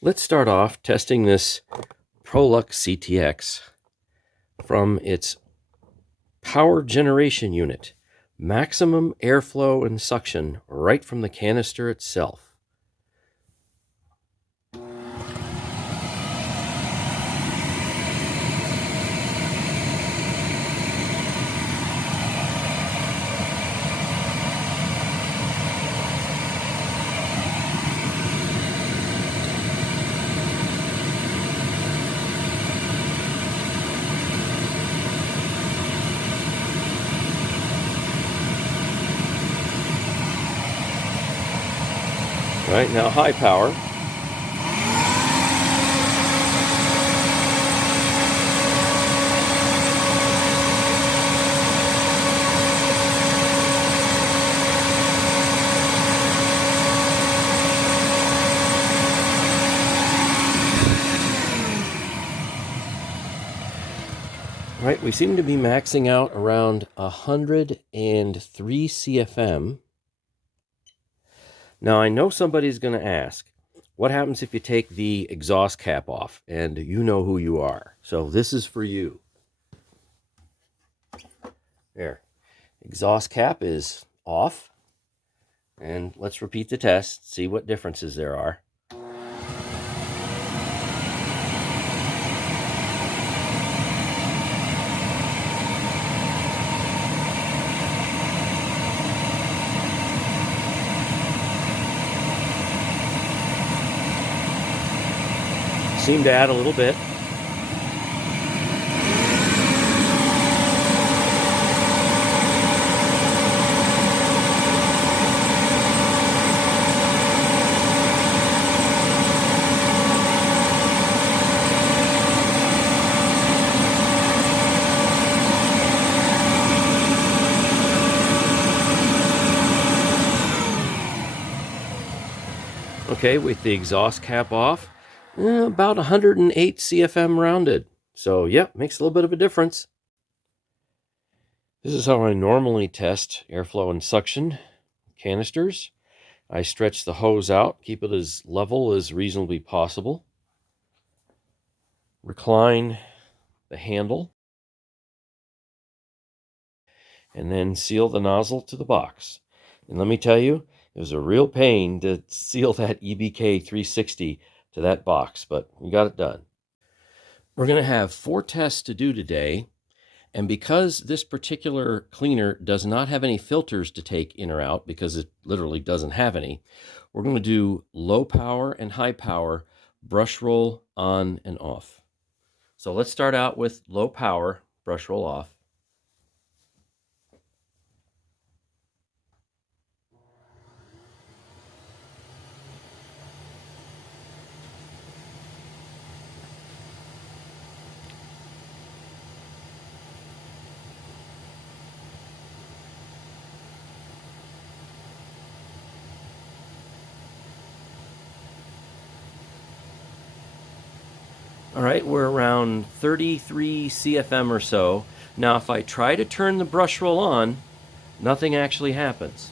Let's start off testing this Prolux CTX from its power generation unit. Maximum airflow and suction right from the canister itself. Right now, high power. Right, we seem to be maxing out around 103 CFM. Now, I know somebody's going to ask, what happens if you take the exhaust cap off? And you know who you are. So this is for you. There. Exhaust cap is off. And let's repeat the test, see what differences there are. Seem to add a little bit. Okay, with the exhaust cap off, about 108 CFM rounded. So, yeah, makes a little bit of a difference. This is how I normally test airflow and suction canisters. I stretch the hose out, keep it as level as reasonably possible. Recline the handle. And then seal the nozzle to the box. And let me tell you, it was a real pain to seal that EBK 360 to that box, but we got it done. We're going to have 4 tests to do today, and because this particular cleaner does not have any filters to take in or out, because it literally doesn't have any, we're going to do low power and high power brush roll on and off. So let's start out with low power brush roll off. All right, we're around 33 CFM or so. Now, if I try to turn the brush roll on, nothing actually happens.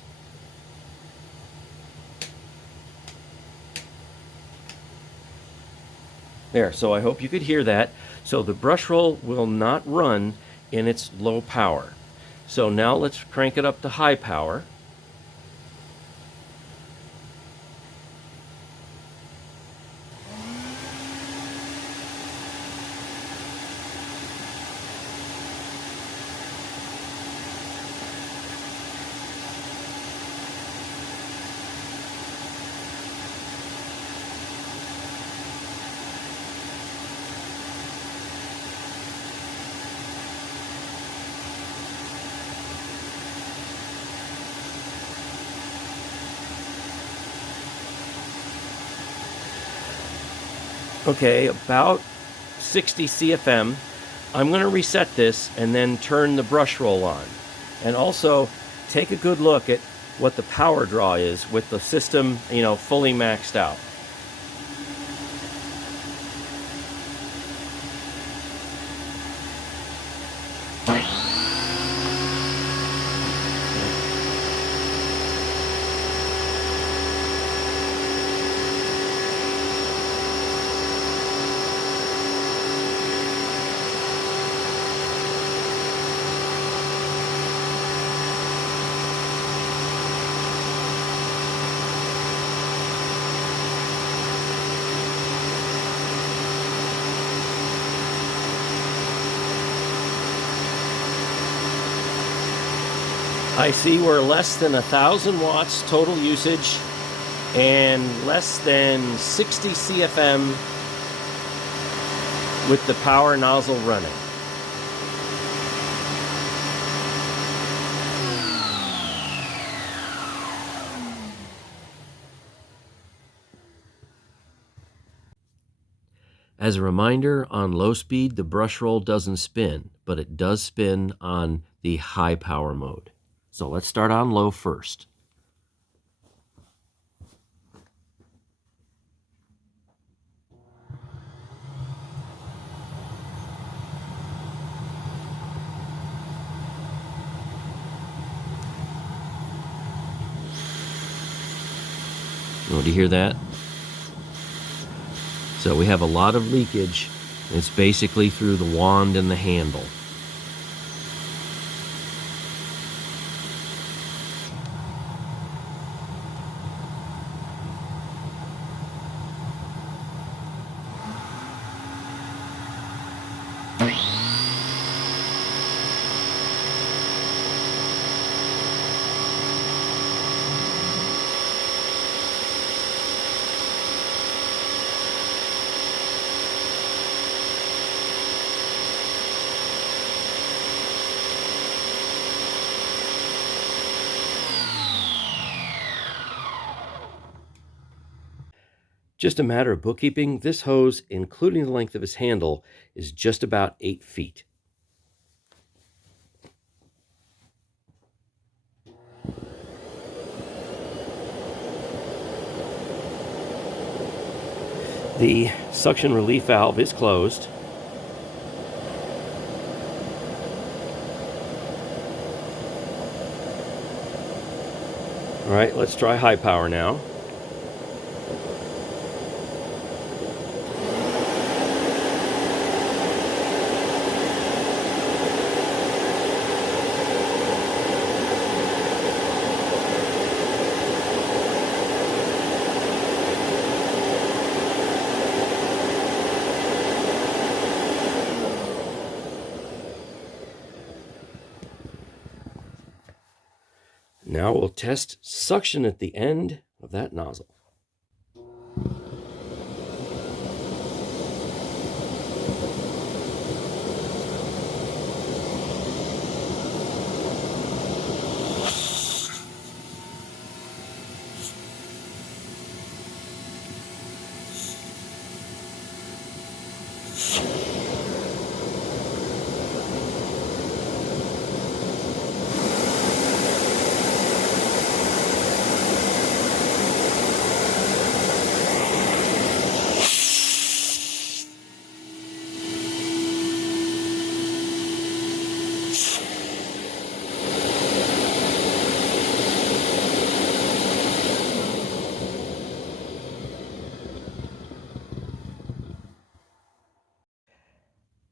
There, so I hope you could hear that. So the brush roll will not run in its low power. So now let's crank it up to high power. Okay, about 60 CFM. I'm going to reset this and then turn the brush roll on. And also take a good look at what the power draw is with the system, fully maxed out. I see we're less than 1,000 watts total usage and less than 60 CFM with the power nozzle running. As a reminder, on low speed, the brush roll doesn't spin, but it does spin on the high power mode. So let's start on low first. Oh, do you hear that? So we have a lot of leakage. It's basically through the wand and the handle. Just a matter of bookkeeping, this hose, including the length of his handle, is just about 8 feet. The suction relief valve is closed. All right, let's try high power now. Now we'll test suction at the end of that nozzle.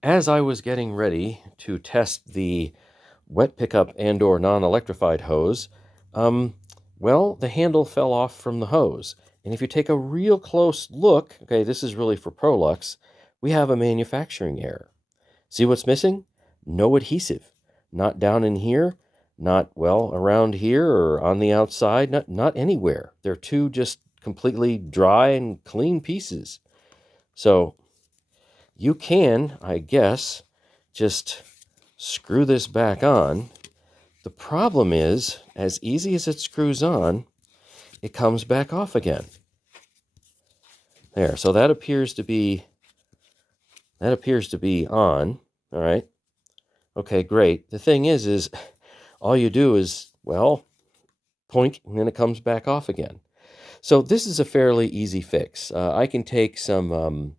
As I was getting ready to test the wet pickup and or non-electrified hose, well, the handle fell off from the hose. And if you take a real close look, okay, this is really for Prolux, we have a manufacturing error. See what's missing? No adhesive. Not down in here, not, well, around here or on the outside, not anywhere. They're two just completely dry and clean pieces. So you can, I guess, just screw this back on. The problem is, as easy as it screws on, it comes back off again. There, so that appears to be on. All right. Okay, great. The thing is all you do is, well, point, and then it comes back off again. So this is a fairly easy fix. I can take some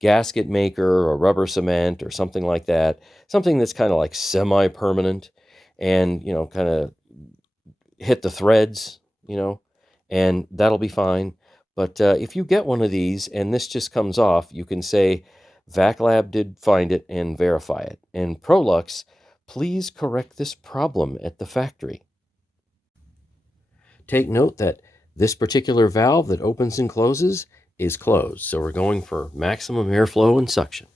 gasket maker or rubber cement or something like that, something that's kind of like semi-permanent, and kind of hit the threads, and that'll be fine. But if you get one of these and this just comes off, you can say VacLab did find it and verify it, and Prolux, please correct this problem at the factory. Take note that this particular valve that opens and closes is closed, so we're going for maximum airflow and suction.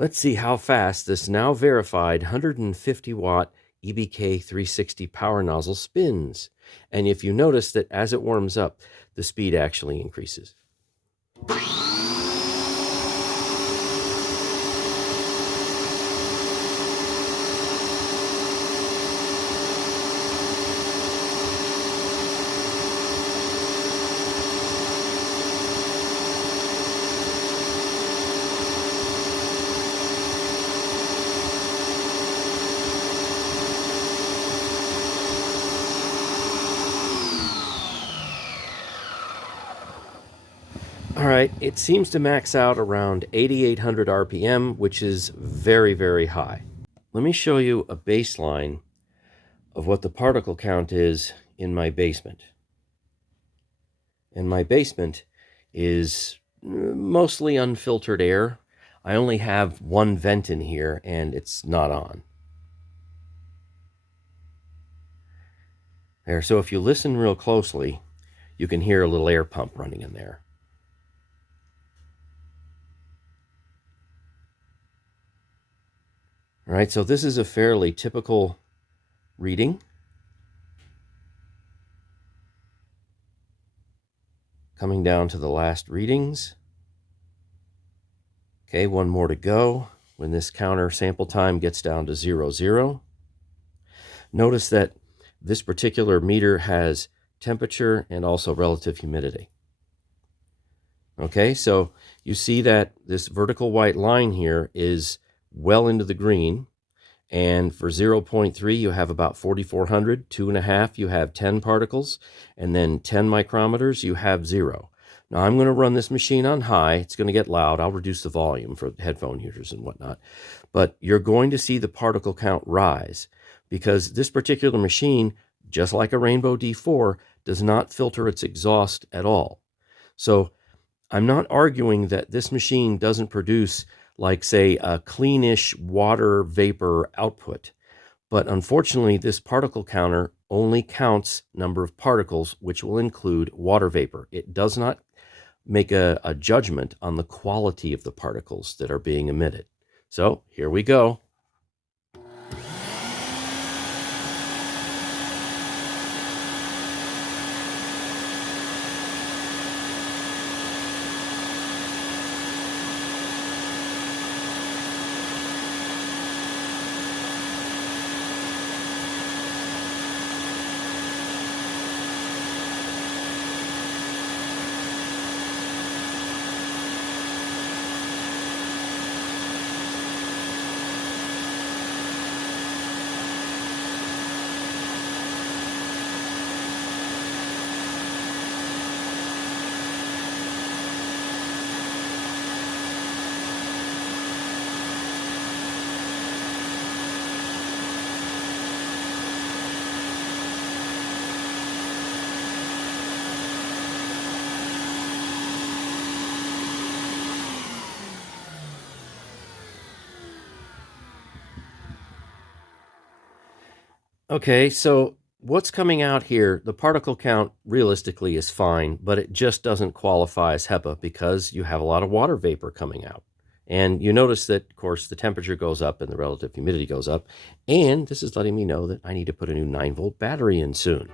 Let's see how fast this now verified 150 watt EBK 360 power nozzle spins. And if you notice that as it warms up, the speed actually increases. All right, it seems to max out around 8,800 RPM, which is very, very high. Let me show you a baseline of what the particle count is in my basement. And my basement is mostly unfiltered air. I only have one vent in here, and it's not on. There, so if you listen real closely, you can hear a little air pump running in there. All right, so this is a fairly typical reading. Coming down to the last readings. Okay, one more to go. When this counter sample time gets down to 0, 0. Notice that this particular meter has temperature and also relative humidity. Okay, so you see that this vertical white line here is well into the green. And for 0.3, you have about 4,400. 2.5, you have 10 particles. And then 10 micrometers, you have 0. Now, I'm going to run this machine on high. It's going to get loud. I'll reduce the volume for headphone users and whatnot. But you're going to see the particle count rise because this particular machine, just like a Rainbow D4, does not filter its exhaust at all. So I'm not arguing that this machine doesn't produce, like, say, a cleanish water vapor output. But unfortunately, this particle counter only counts number of particles, which will include water vapor. It does not make a judgment on the quality of the particles that are being emitted. So here we go. Okay, so what's coming out here, the particle count realistically is fine, but it just doesn't qualify as HEPA because you have a lot of water vapor coming out. And you notice that, of course, the temperature goes up and the relative humidity goes up. And this is letting me know that I need to put a new 9-volt battery in soon.